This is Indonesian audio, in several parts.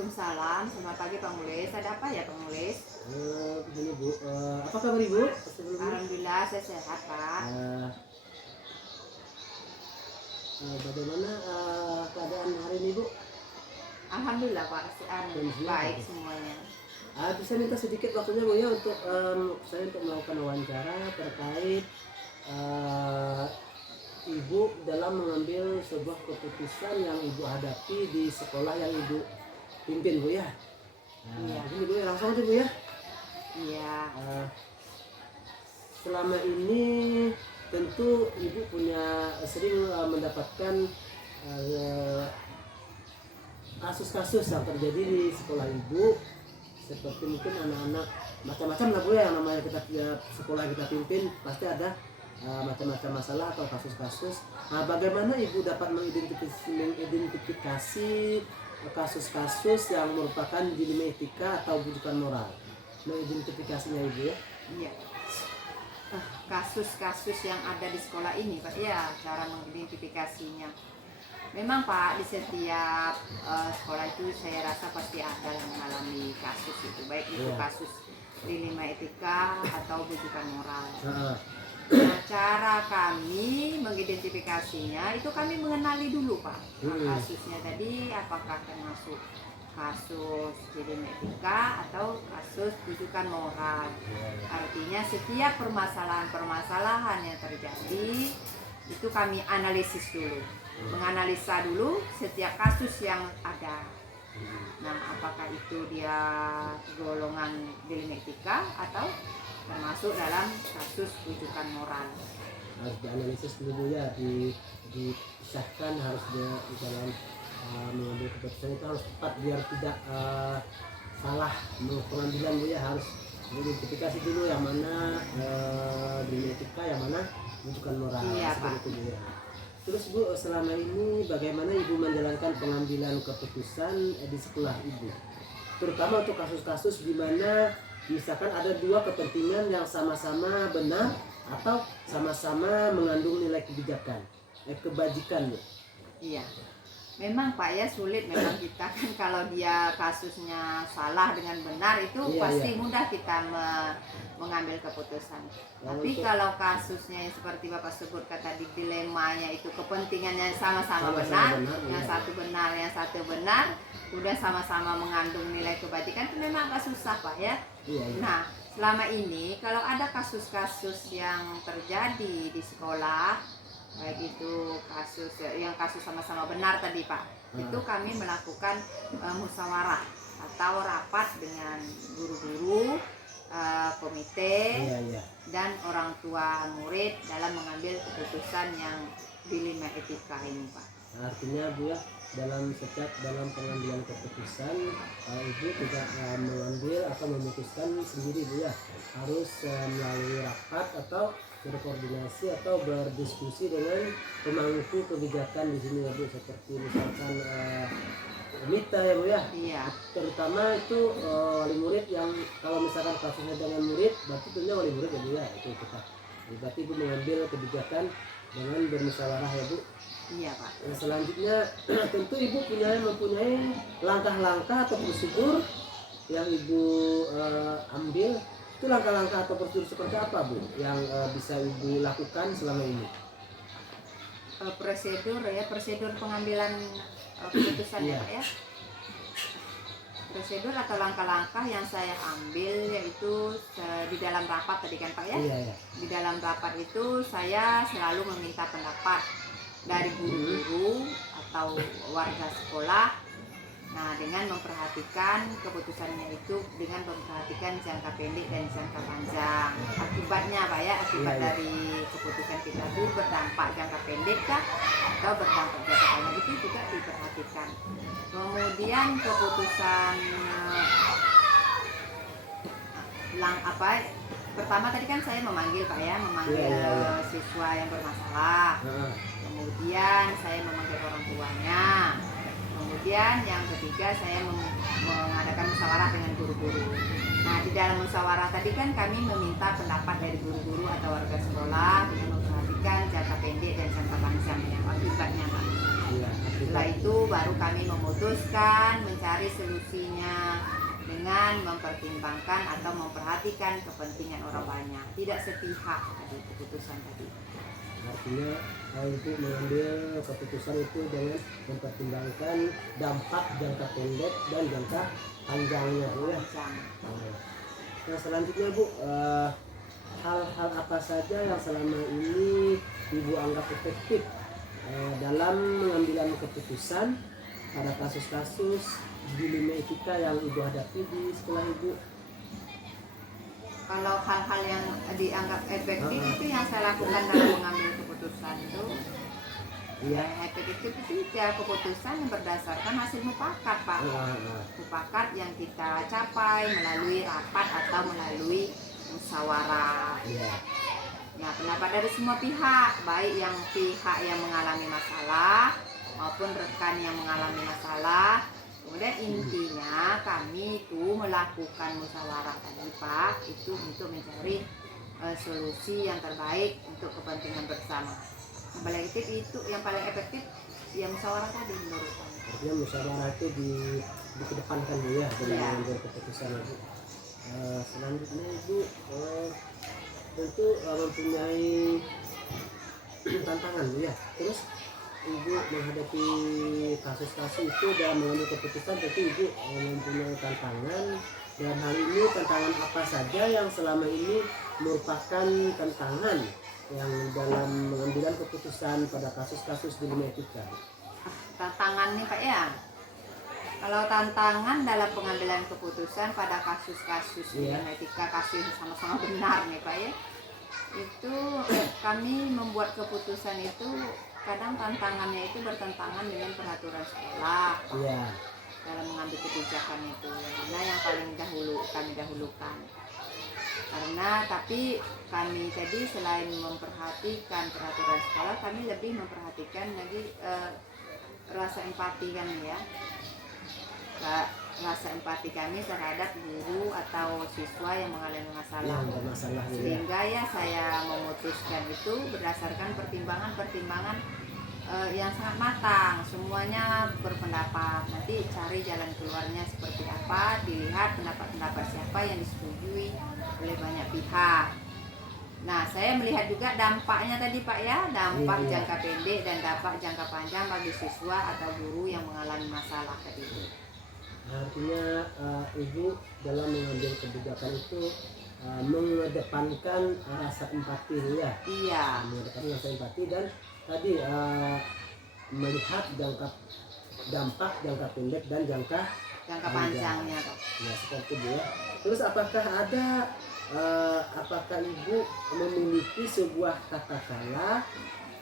Waalaikumsalam, selamat pagi Pak Mulis. Ada apa ya Pak Mulis? Begini Bu, apa kabar Ibu? Alhamdulillah saya sehat Pak. Bagaimana keadaan hari ini Bu? Alhamdulillah Pak, baik semuanya. Bisa minta sedikit waktunya Bu ya untuk saya untuk melakukan wawancara terkait Ibu dalam mengambil sebuah keputusan yang Ibu hadapi di sekolah yang Ibu pimpin Bu ya. Iya. Ini Bu ya, langsung aja Bu ya. Iya. Selama ini tentu Ibu punya sering mendapatkan kasus-kasus yang terjadi di sekolah Ibu, seperti mungkin anak-anak macam-macam lah Bu ya, yang namanya kita sekolah kita pimpin pasti ada macam-macam masalah atau kasus-kasus. Nah, bagaimana Ibu dapat mengidentifikasi kasus-kasus yang merupakan dilema etika atau bujukan moral? Mengidentifikasinya Ibu ya? Iya. Kasus-kasus yang ada di sekolah ini Pak, ya cara mengidentifikasinya. Memang Pak, di setiap sekolah itu saya rasa pasti ada yang mengalami kasus itu, baik itu kasus dilema etika atau bujukan moral. Nah, cara kami mengidentifikasinya itu kami mengenali dulu Pak kasusnya tadi, apakah termasuk kasus dilema etika atau kasus bujukan moral. Artinya setiap permasalahan yang terjadi itu kami analisis dulu, menganalisa dulu setiap kasus yang ada. Nah, apakah itu dia golongan dilema etika atau termasuk dalam kasus bujukan moral. Harus dianalisis dulu ya, dipisahkan, harus di dalam mengambil keputusan itu harus tepat biar tidak salah pengambilan Bu ya. Harus identifikasi dulu yang mana dilema etika, yang mana bujukan moral. Iya, Pak. Itu Bu ya. Terus Bu, selama ini bagaimana Ibu menjalankan pengambilan keputusan di sekolah Ibu, terutama untuk kasus-kasus di mana misalkan ada dua kepentingan yang sama-sama benar atau sama-sama mengandung nilai kebijakan, kebajikan Bu? Iya. Memang Pak ya, sulit memang kita kan kalau dia kasusnya salah dengan benar itu pasti mudah kita mengambil keputusan. Tapi kalau kasusnya yang seperti Bapak sebutkan tadi, dilemanya itu kepentingannya sama-sama benar, yang satu benar, yang satu benar, udah sama-sama mengandung nilai kebajikan, itu memang agak susah Pak ya. Nah, selama ini kalau ada kasus-kasus yang terjadi di sekolah, baik itu kasus yang kasus sama-sama benar tadi Pak, itu kami melakukan musyawarah atau rapat dengan guru-guru, komite, dan orang tua murid dalam mengambil keputusan yang dilema etika ini Pak. Artinya Bu ya, dalam pengambilan keputusan Ibu tidak mengambil atau memutuskan sendiri Bu ya, harus melalui rapat atau berkoordinasi atau berdiskusi dengan pemangku kebijakan di sini ya Bu, seperti misalkan komite ya Bu ya. Iya. Terutama itu wali murid, yang kalau misalkan kasusnya dengan murid berarti tentunya wali murid ya Bu ya, itu kita. Berarti Ibu mengambil kebijakan dengan bermusyawarah ya Bu. Iya Pak. Nah, selanjutnya tentu Ibu mempunyai langkah-langkah atau prosedur yang Ibu ambil. Itu langkah-langkah atau prosedur seperti apa Bu yang bisa Ibu lakukan selama ini? Prosedur pengambilan keputusan ya Pak ya. Prosedur atau langkah-langkah yang saya ambil yaitu di dalam rapat tadi kan Pak ya. Di dalam rapat itu saya selalu meminta pendapat dari guru-guru atau warga sekolah. Nah, dengan memperhatikan keputusannya itu dengan memperhatikan jangka pendek dan jangka panjang. Akibatnya Pak ya, akibat dari keputusan kita itu berdampak jangka pendek kah atau berdampak jangka panjang, itu juga diperhatikan. Kemudian keputusan pertama tadi kan saya memanggil Pak ya, memanggil siswa yang bermasalah. Kemudian saya memanggil orang tuanya. Kemudian yang ketiga saya mengadakan musyawarah dengan guru-guru. Nah, di dalam musyawarah tadi kan kami meminta pendapat dari guru-guru atau warga sekolah dengan memperhatikan jangka pendek dan jangka panjang yang akibatnya Pak. Setelah itu baru kami memutuskan mencari solusinya dengan mempertimbangkan atau memperhatikan kepentingan orang banyak, tidak sepihak tadi keputusan tadi. Artinya ibu mengambil keputusan itu dengan mempertimbangkan dampak jangka pendek dan jangka panjangnya, Bu ya. Nah selanjutnya Bu, hal-hal apa saja yang selama ini Ibu anggap efektif dalam mengambil keputusan pada kasus-kasus dilema etika yang Ibu hadapi di sekolah Ibu? Kalau hal-hal yang dianggap efektif itu yang saya lakukan dalam mengambil keputusan itu, yang efektif itu ya keputusan yang berdasarkan hasil mufakat, Pak. Mufakat yang kita capai melalui rapat atau melalui musyawarah. Nah, pendapat dari semua pihak, baik yang pihak yang mengalami masalah maupun rekan yang mengalami masalah. Kemudian intinya kami itu melakukan musyawarah tadi, Pak, itu untuk mencari solusi yang terbaik untuk kepentingan bersama. Yang paling efektif ya musyawarah tadi menurut kami. Artinya musyawarah itu dikedepankan Bu ya dalam mengambil keputusan Ibu. Selanjutnya Ibu tentu mempunyai tantangan Bu ya. Terus Ibu menghadapi kasus-kasus itu dalam mengambil keputusan, tentu Ibu mempunyai tantangan. Dan hal ini tantangan apa saja yang selama ini merupakan tantangan yang dalam mengambil keputusan pada kasus-kasus dilema etika? Tantangan nih Pak ya. Kalau tantangan dalam pengambilan keputusan pada kasus-kasus dilema etika, kasus yang sama-sama benar nih Pak ya, itu kami membuat keputusan itu kadang tantangannya itu bertentangan dengan peraturan sekolah dalam mengambil kebijakan itu, yang mana yang paling kami dahulukan. Karena tapi kami tadi selain memperhatikan peraturan sekolah, kami lebih memperhatikan lagi rasa empati kami ya, rasa empati kami terhadap guru atau siswa yang mengalami masalah. Sehingga ya saya memutuskan itu berdasarkan pertimbangan yang sangat matang, semuanya berpendapat, nanti cari jalan keluarnya seperti apa, dilihat pendapat-pendapat siapa yang disetujui oleh banyak pihak. Nah, saya melihat juga dampaknya tadi Pak ya, dampak jangka pendek dan dampak jangka panjang bagi siswa atau guru yang mengalami masalah tadi itu. Artinya Ibu dalam mengambil kebijakan itu mengedepankan rasa empati ya. Iya. Mengedepankan rasa empati dan tadi melihat dampak jangka pendek dan jangka panjangnya Pak. Ya seperti itu ya. Terus apakah Ibu memiliki sebuah tata cara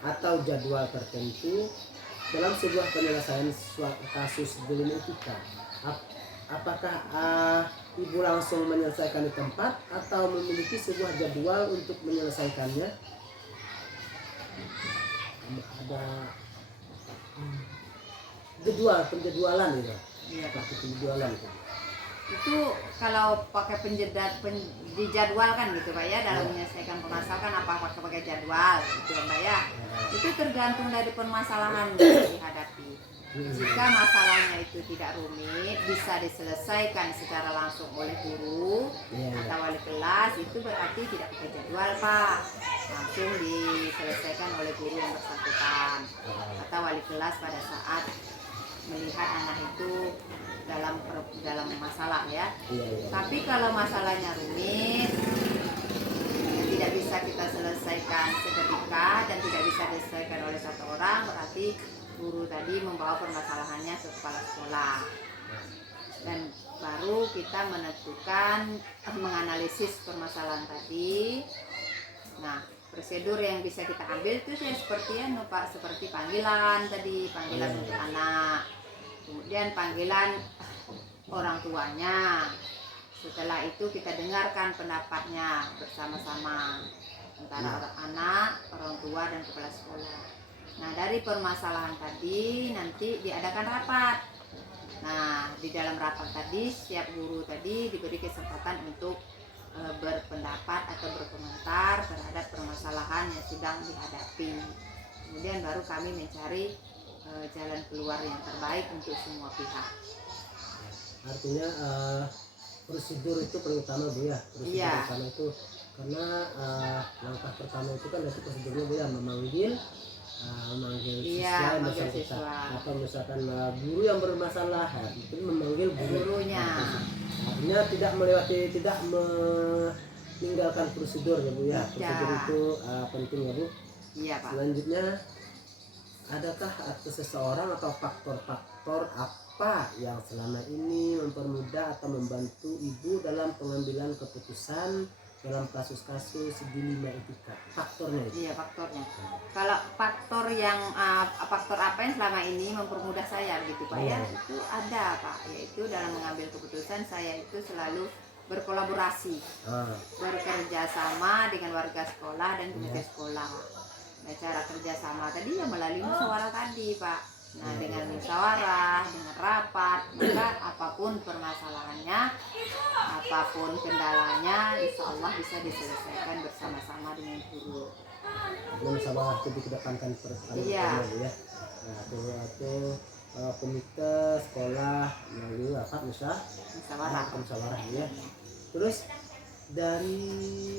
atau jadwal tertentu dalam sebuah penyelesaian kasus dilema etika? Apakah Ibu langsung menyelesaikan di tempat atau memiliki sebuah jadwal untuk menyelesaikannya? Ada penjadwalan gitu. Iya Pak. Penjadwalan itu. Itu kalau pakai dijadwalkan gitu Pak ya, dalam menyelesaikan permasalahan apa pakai jadwal gitu Pak ya. Itu tergantung dari permasalahan yang dihadapi. Jika masalahnya itu tidak rumit, bisa diselesaikan secara langsung oleh guru atau wali kelas, itu berarti tidak pakai jadwal Pak, langsung diselesaikan oleh guru yang bersangkutan atau wali kelas pada saat melihat anak itu dalam masalah ya. Tapi kalau masalahnya rumit, tidak bisa kita selesaikan seketika dan tidak bisa diselesaikan oleh satu orang, berarti guru tadi membawa permasalahannya ke kepala sekolah dan baru kita menentukan menganalisis permasalahan tadi. Nah, prosedur yang bisa kita ambil itu ya seperti Pak, seperti panggilan untuk anak, kemudian panggilan orang tuanya. Setelah itu kita dengarkan pendapatnya bersama-sama antara anak, orang tua dan kepala sekolah. Nah, dari permasalahan tadi nanti diadakan rapat. Nah, di dalam rapat tadi setiap guru tadi diberi kesempatan untuk berpendapat atau berkomentar terhadap permasalahan yang sedang dihadapi. Kemudian baru kami mencari jalan keluar yang terbaik untuk semua pihak. Artinya prosedur itu paling utama Bu ya. Prosedur Iya. utama itu karena langkah pertama itu kan dari prosedurnya Bu ya, memanggil Iya, siswa yang memanggil bersangkutan. siswa. Atau misalkan guru yang bermasalah, itu memanggil Gurunya. Artinya tidak meninggalkan prosedur ya Bu ya. Prosedur Tidak. itu penting ya Bu. Iya Pak. Selanjutnya, adakah atas seseorang atau faktor-faktor apa yang selama ini mempermudah atau membantu Ibu dalam pengambilan keputusan dalam kasus-kasus di Lima Etika? Faktornya itu. Iya, faktornya. Kalau faktor apa yang selama ini mempermudah saya gitu Pak ya, Iya. itu ada Pak, yaitu dalam mengambil keputusan saya itu selalu berkolaborasi, bekerja sama dengan warga sekolah dan komite sekolah. Nah, cara kerjasama tadi ya melalui musyawarah tadi Pak. Nah, dengan musyawarah, dengan rapat, maka apapun permasalahannya, apapun kendalanya, insya Allah bisa diselesaikan bersama-sama dengan guru. Musyawarah itu dikedepankan Iya. ya. Nah, atau komite sekolah melalui rapat musyawarah ya. Terus dari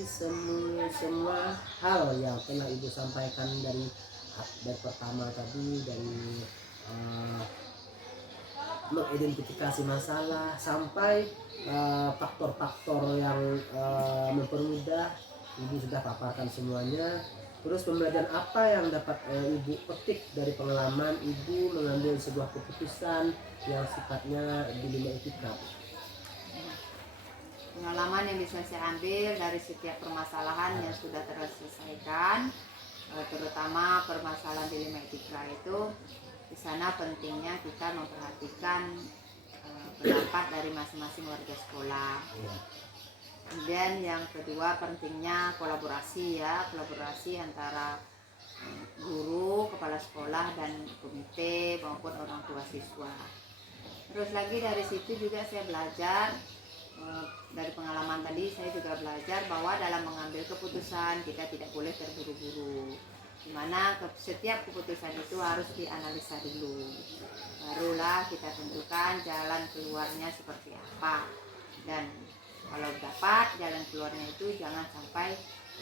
semua hal yang telah Ibu sampaikan dari pertama tadi, dari mengidentifikasi masalah sampai faktor-faktor yang mempermudah, Ibu sudah paparkan semuanya. Terus pembelajaran apa yang dapat Ibu petik dari pengalaman Ibu mengambil sebuah keputusan yang sifatnya di Lima Etika? Pengalaman yang bisa saya ambil dari setiap permasalahan yang sudah terselesaikan, terutama permasalahan di Lima Etika itu, di sana pentingnya kita memperhatikan pendapat dari masing-masing warga sekolah. Kemudian yang kedua pentingnya kolaborasi ya, kolaborasi antara guru, kepala sekolah dan komite maupun orang tua siswa. Terus lagi dari situ juga saya belajar, dari pengalaman tadi saya juga belajar bahwa dalam mengambil keputusan kita tidak boleh terburu-buru, dimana setiap keputusan itu harus dianalisa dulu, barulah kita tentukan jalan keluarnya seperti apa, dan kalau dapat jalan keluarnya itu jangan sampai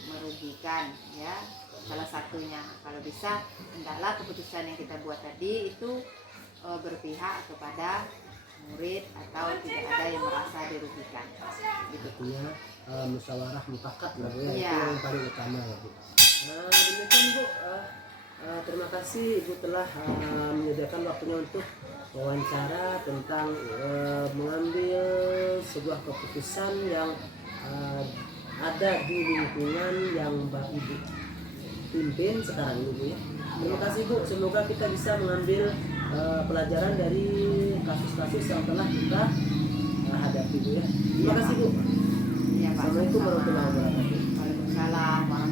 merugikan ya salah satunya. Kalau bisa hendaklah keputusan yang kita buat tadi itu berpihak kepada murid atau tidak ada yang merasa dirugikan gitu. Artinya musyawarah mufakat lah Bu ya, Iya. itu yang paling utama ya Bu. Nah demikian Bu, terima kasih Ibu telah menyediakan waktunya untuk wawancara tentang mengambil sebuah keputusan yang ada di lingkungan yang Ibu pimpin sekarang ini Bu ya. Terima kasih Bu, semoga kita bisa mengambil pelajaran dari kasus-kasus yang telah kita hadapi Bu ya. Terima kasih Bu. Iya Pak. Assalamualaikum warahmatullahi wabarakatuh. Waalaikumsalam warahmatullahi